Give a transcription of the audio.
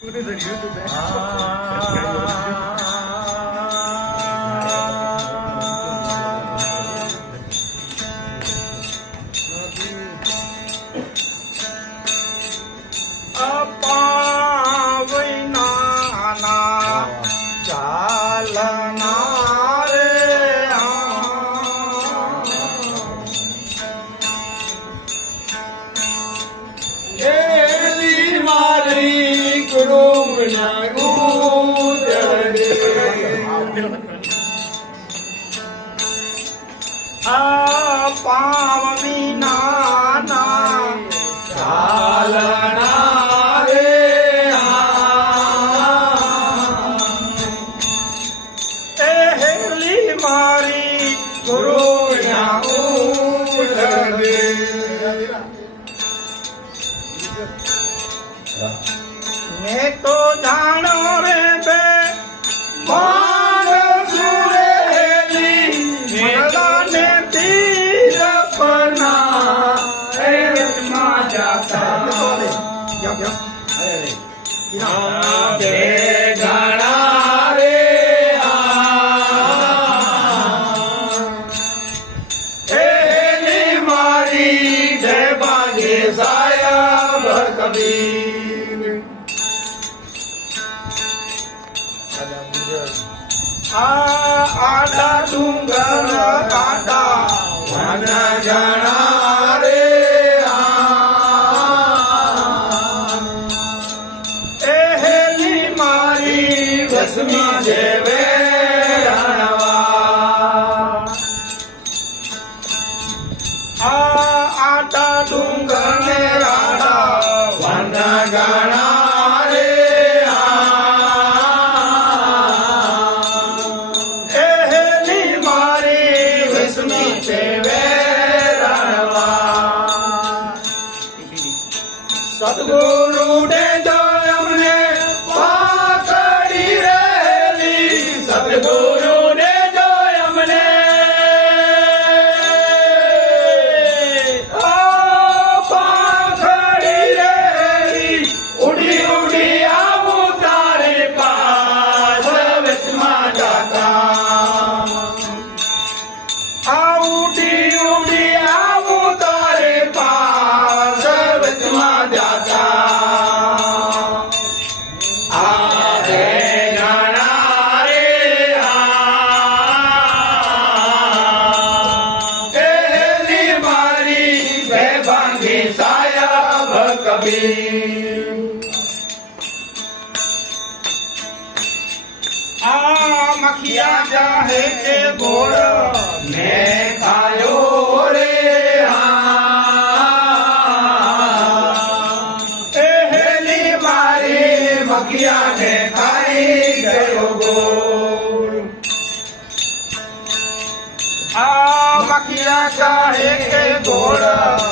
Put it on YouTube. मैं तो जानो रे बे मान सुरेली मेला ने तीर अपना मा जाता दे जाना रे एली मारी दे बागे साया कभी आडा डूंगर काटा वन जना रे एली मारी बसमी जेवे रणवा आडा डूंगर ने आडा वन जना सतगुरु ने जो हमने पाकड़ी रेली सतगुरु ने जो हमने पाकड़ी रेली उड़ी उड़ी आऊं तारे पास विच मा जाता उड़ी उड़ी आऊं तारे पास विच मा जाता मखिया चाहे के बोर मैं खायो रे एली मारी मखिया ने खाई गयो गोर मखिया चाहे के बोर